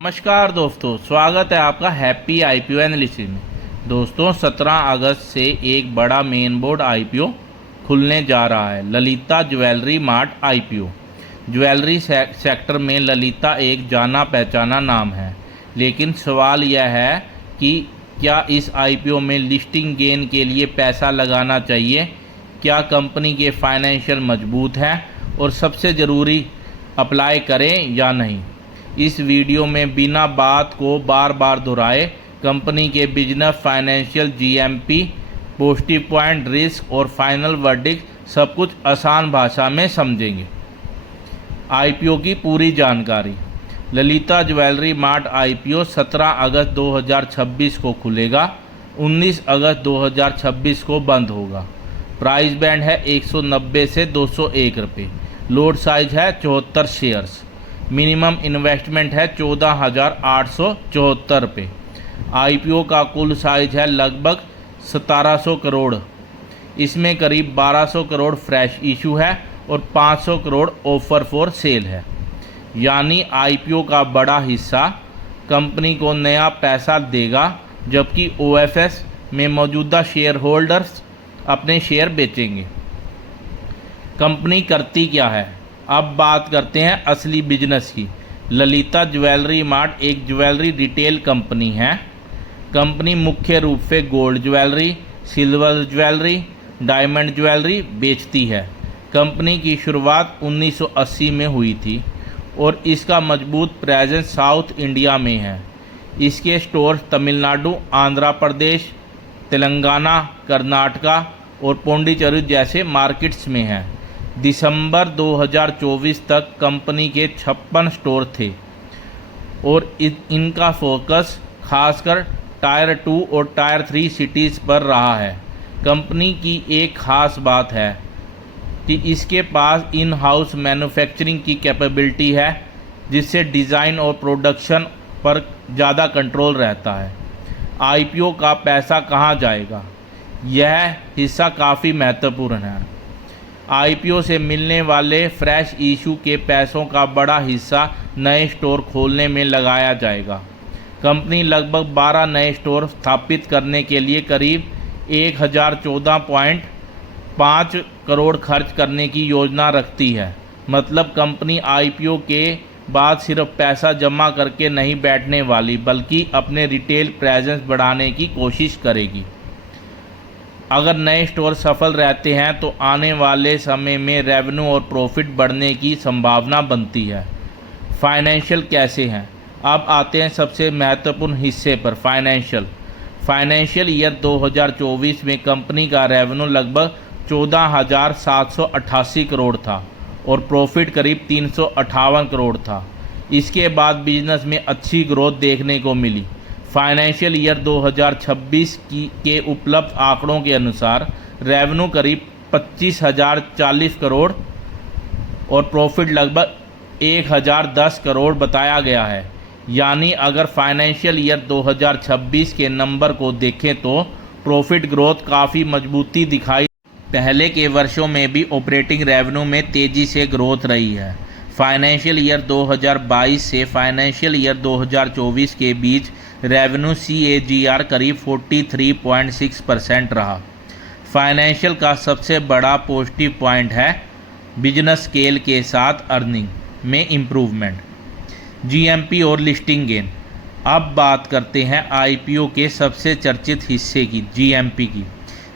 नमस्कार दोस्तों, स्वागत है आपका हैप्पी आईपीओ एनालिसिस में। दोस्तों 17 अगस्त से एक बड़ा मेन बोर्ड आईपीओ खुलने जा रहा है। Lalita jewellery mart IPO. Jewellery sector में ललिता एक जाना पहचाना नाम है, लेकिन सवाल यह है कि क्या इस आईपीओ में लिस्टिंग गेन के लिए पैसा लगाना चाहिए, क्या कंपनी के फाइनेंशियल मजबूत हैं और सबसे ज़रूरी अप्लाई करें या नहीं। इस वीडियो में बिना बात को बार बार दोहराए कंपनी के business, financial, GMP, positive point, risk और फाइनल वर्डिक्ट सब कुछ आसान भाषा में समझेंगे। आईपीओ की पूरी जानकारी। ललिता ज्वेलरी मार्ट आईपीओ 17 अगस्त 2026 को खुलेगा, 19 अगस्त 2026 को बंद होगा। प्राइस बैंड है 190 से 201 रुपये। लोड साइज है 74 शेयर्स। मिनिमम इन्वेस्टमेंट है 14,874 रुपये। आईपीओ का कुल साइज है लगभग 1700 करोड़। इसमें करीब 1200 करोड़ फ्रेश इशू है और 500 करोड़ ऑफर फॉर सेल है। यानी आईपीओ का बड़ा हिस्सा कंपनी को नया पैसा देगा, जबकि ओएफएस में मौजूदा शेयर होल्डर्स अपने शेयर बेचेंगे। कंपनी करती क्या है, अब बात करते हैं असली बिजनेस की। ललिता ज्वेलरी मार्ट एक ज्वेलरी रिटेल कंपनी है। कंपनी मुख्य रूप से gold jewellery, silver jewellery, diamond jewellery बेचती है। कंपनी की शुरुआत 1980 में हुई थी और इसका मजबूत प्रेजेंस साउथ इंडिया में है। इसके स्टोर तमिलनाडु, आंध्र प्रदेश, तेलंगाना, कर्नाटका और पौंडीचेरी जैसे मार्केट्स में हैं। दिसंबर 2024 तक कंपनी के 56 स्टोर थे और इनका फोकस खासकर टायर 2 और टायर 3 सिटीज़ पर रहा है। कंपनी की एक ख़ास बात है कि इसके पास इन हाउस मैन्युफैक्चरिंग की कैपेबिलिटी है, जिससे डिज़ाइन और प्रोडक्शन पर ज़्यादा कंट्रोल रहता है। आईपीओ का पैसा कहाँ जाएगा, यह हिस्सा काफ़ी महत्वपूर्ण है। आईपीओ से मिलने वाले फ्रेश इशू के पैसों का बड़ा हिस्सा नए स्टोर खोलने में लगाया जाएगा। कंपनी लगभग 12 नए स्टोर स्थापित करने के लिए करीब 1014.5 करोड़ खर्च करने की योजना रखती है। मतलब कंपनी आईपीओ के बाद सिर्फ पैसा जमा करके नहीं बैठने वाली, बल्कि अपने रिटेल प्रेजेंस बढ़ाने की कोशिश करेगी। अगर नए स्टोर सफल रहते हैं तो आने वाले समय में रेवेन्यू और प्रॉफिट बढ़ने की संभावना बनती है। फाइनेंशियल कैसे हैं, अब आते हैं सबसे महत्वपूर्ण हिस्से पर, फाइनेंशियल ईयर 2024 में कंपनी का रेवेन्यू लगभग 14,788 करोड़ था और प्रॉफिट करीब 358 करोड़ था। इसके बाद बिजनेस में अच्छी ग्रोथ देखने को मिली। फाइनेंशियल ईयर 2026 के उपलब्ध आंकड़ों के अनुसार रेवेन्यू करीब 25,040 करोड़ और प्रॉफिट लगभग 1,010 करोड़ बताया गया है। यानी अगर फाइनेंशियल ईयर 2026 के नंबर को देखें तो प्रॉफिट ग्रोथ काफ़ी मजबूती दिखाई। पहले के वर्षों में भी ऑपरेटिंग रेवेन्यू में तेज़ी से ग्रोथ रही है। फाइनेंशियल ईयर 2022 से फाइनेंशियल ईयर 2024 के बीच रेवेन्यू CAGR करीब 43.6% रहा। फाइनेंशियल का सबसे बड़ा पॉजिटिव पॉइंट है बिजनेस स्केल के साथ अर्निंग में इम्प्रूवमेंट, जीएमपी और लिस्टिंग गेन। अब बात करते हैं आईपीओ के सबसे चर्चित हिस्से की, जीएमपी की।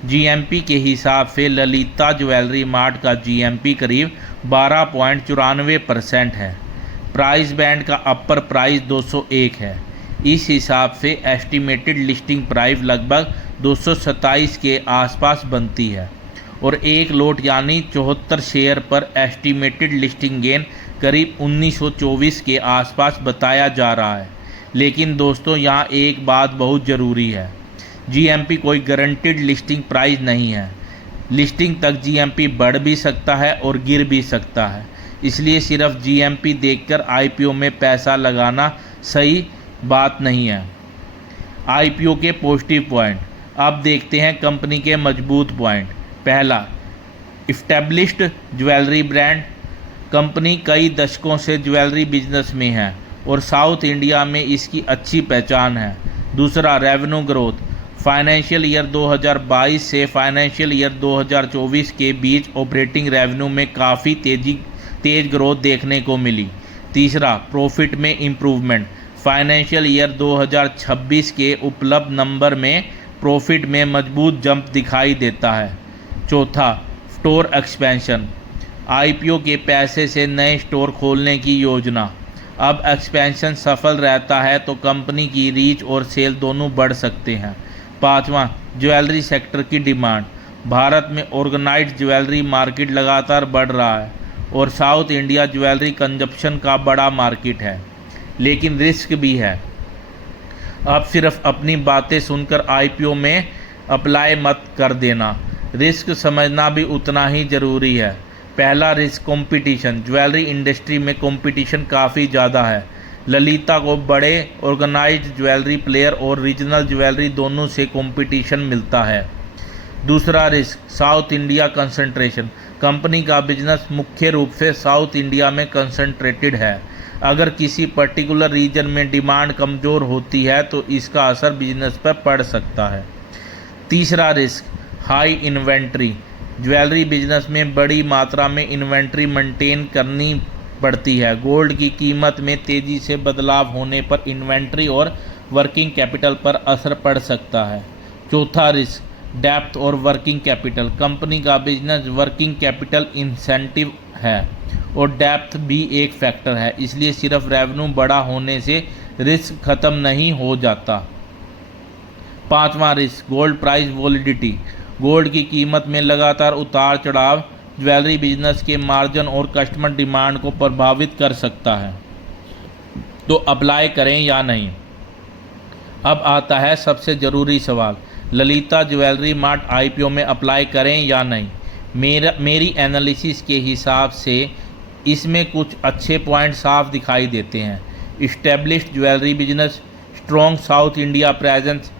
जीएमपी के हिसाब से ललिता ज्वेलरी मार्ट का जीएमपी करीब 12.94% है। प्राइस बैंड का अपर प्राइस 201 है। इस हिसाब से एस्टिमेटेड लिस्टिंग प्राइस लगभग 227 के आसपास बनती है और एक लोट यानी 74 शेयर पर एस्टिमेटेड लिस्टिंग गेन करीब 1924 के आसपास बताया जा रहा है। लेकिन दोस्तों, यहाँ एक बात बहुत ज़रूरी है, जीएमपी कोई गारंटीड लिस्टिंग प्राइस नहीं है। लिस्टिंग तक जीएमपी बढ़ भी सकता है और गिर भी सकता है, इसलिए सिर्फ जीएमपी देखकर आईपीओ में पैसा लगाना सही बात नहीं है। आईपीओ के पॉजिटिव पॉइंट। अब देखते हैं कंपनी के मजबूत पॉइंट। पहला, इस्टेब्लिश्ड ज्वेलरी ब्रांड। कंपनी कई दशकों से ज्वेलरी बिजनेस में है और साउथ इंडिया में इसकी अच्छी पहचान है। दूसरा, रेवेन्यू ग्रोथ। फाइनेंशियल ईयर 2022 से फाइनेंशियल ईयर 2024 के बीच ऑपरेटिंग रेवेन्यू में काफ़ी तेज ग्रोथ देखने को मिली। तीसरा, प्रॉफिट में इम्प्रूवमेंट। फाइनेंशियल ईयर 2026 के उपलब्ध नंबर में प्रॉफिट में मजबूत जंप दिखाई देता है। चौथा, स्टोर एक्सपेंशन। आईपीओ के पैसे से नए स्टोर खोलने की योजना। अब एक्सपेंशन सफल रहता है तो कंपनी की रीच और सेल दोनों बढ़ सकते हैं। पाँचवां, ज्वेलरी सेक्टर की डिमांड। भारत में ऑर्गेनाइज्ड ज्वेलरी मार्केट लगातार बढ़ रहा है और साउथ इंडिया ज्वेलरी कंजप्शन का बड़ा मार्केट है, लेकिन रिस्क भी है। अब सिर्फ अपनी बातें सुनकर आईपीओ में अप्लाई मत कर देना, रिस्क समझना भी उतना ही ज़रूरी है। पहला रिस्क, कंपटीशन। ज्वेलरी इंडस्ट्री में कंपटीशन काफ़ी ज़्यादा है। ललिता को बड़े ऑर्गेनाइज्ड ज्वेलरी प्लेयर और रीजनल ज्वेलरी दोनों से कंपटीशन मिलता है। दूसरा risk, south India concentration. Company का बिजनेस मुख्य रूप से साउथ इंडिया में कंसंट्रेटेड है। अगर किसी पर्टिकुलर रीजन में डिमांड कमज़ोर होती है तो इसका असर बिजनेस पर पड़ सकता है। तीसरा risk, high inventory. Jewellery business में बड़ी मात्रा में इन्वेंट्री मेंटेन करनी पड़ती है। गोल्ड की कीमत में तेज़ी से बदलाव होने पर इन्वेंट्री और वर्किंग कैपिटल पर असर पड़ सकता है। चौथा रिस्क, डेप्थ और वर्किंग कैपिटल। कंपनी का बिजनेस वर्किंग कैपिटल इंसेंटिव है और डेप्थ भी एक फैक्टर है, इसलिए सिर्फ रेवेन्यू बड़ा होने से रिस्क खत्म नहीं हो जाता। पांचवा रिस्क, गोल्ड प्राइस वोलिडिटी। गोल्ड की कीमत में लगातार उतार चढ़ाव ज्वेलरी बिजनेस के मार्जिन और कस्टमर डिमांड को प्रभावित कर सकता है, तो अप्लाई करें या नहीं। अब आता है सबसे ज़रूरी सवाल, ललिता ज्वेलरी मार्ट आईपीओ में अप्लाई करें या नहीं। मेरी एनालिसिस के हिसाब से इसमें कुछ अच्छे पॉइंट साफ दिखाई देते हैं। Established jewellery business, strong south India presence,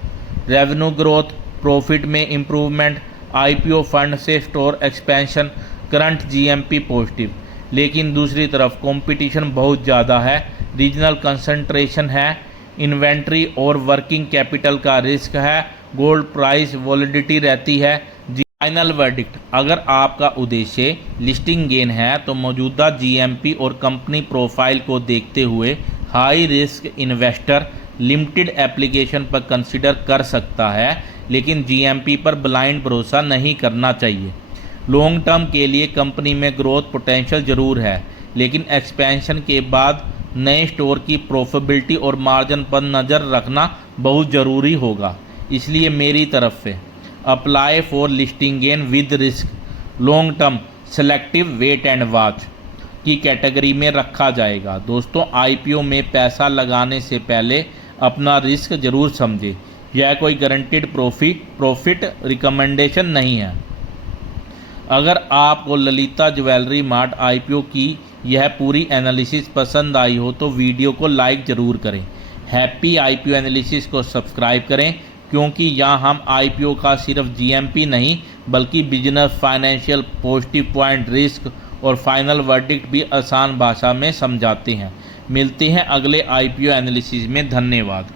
revenue growth, profit में इम्प्रूवमेंट, आईपीओ फंड से store expansion, current GMP positive. लेकिन दूसरी तरफ कंपटीशन बहुत ज़्यादा है, रीजनल कंसंट्रेशन है, इन्वेंट्री और वर्किंग कैपिटल का रिस्क है, गोल्ड प्राइस वॉलिडिटी रहती है। फाइनल वर्डिक्ट, अगर आपका उद्देश्य लिस्टिंग गेन है तो मौजूदा जीएमपी और कंपनी प्रोफाइल को देखते हुए high risk investor limited application पर कंसिडर कर सकता है, लेकिन जीएमपी पर ब्लाइंड भरोसा नहीं करना चाहिए। लॉन्ग टर्म के लिए कंपनी में ग्रोथ पोटेंशियल ज़रूर है, लेकिन एक्सपेंशन के बाद नए स्टोर की प्रॉफिटेबिलिटी और मार्जिन पर नज़र रखना बहुत ज़रूरी होगा। इसलिए मेरी तरफ से apply for listing gain with risk, long term, selective wait and watch की कैटेगरी में रखा जाएगा। दोस्तों, आईपीओ में पैसा लगाने से पहले अपना रिस्क ज़रूर समझें। यह कोई गारंटीड प्रॉफिट रिकमेंडेशन नहीं है। अगर आपको ललिता ज्वेलरी मार्ट आईपीओ की यह पूरी एनालिसिस पसंद आई हो तो वीडियो को लाइक ज़रूर करें। हैप्पी आईपीओ एनालिसिस को सब्सक्राइब करें, क्योंकि यहाँ हम आईपीओ का सिर्फ जीएमपी नहीं बल्कि business, financial, positive point, risk और फाइनल वर्डिक्ट भी आसान भाषा में समझाते हैं। मिलते हैं अगले आईपीओ एनालिसिस में। धन्यवाद।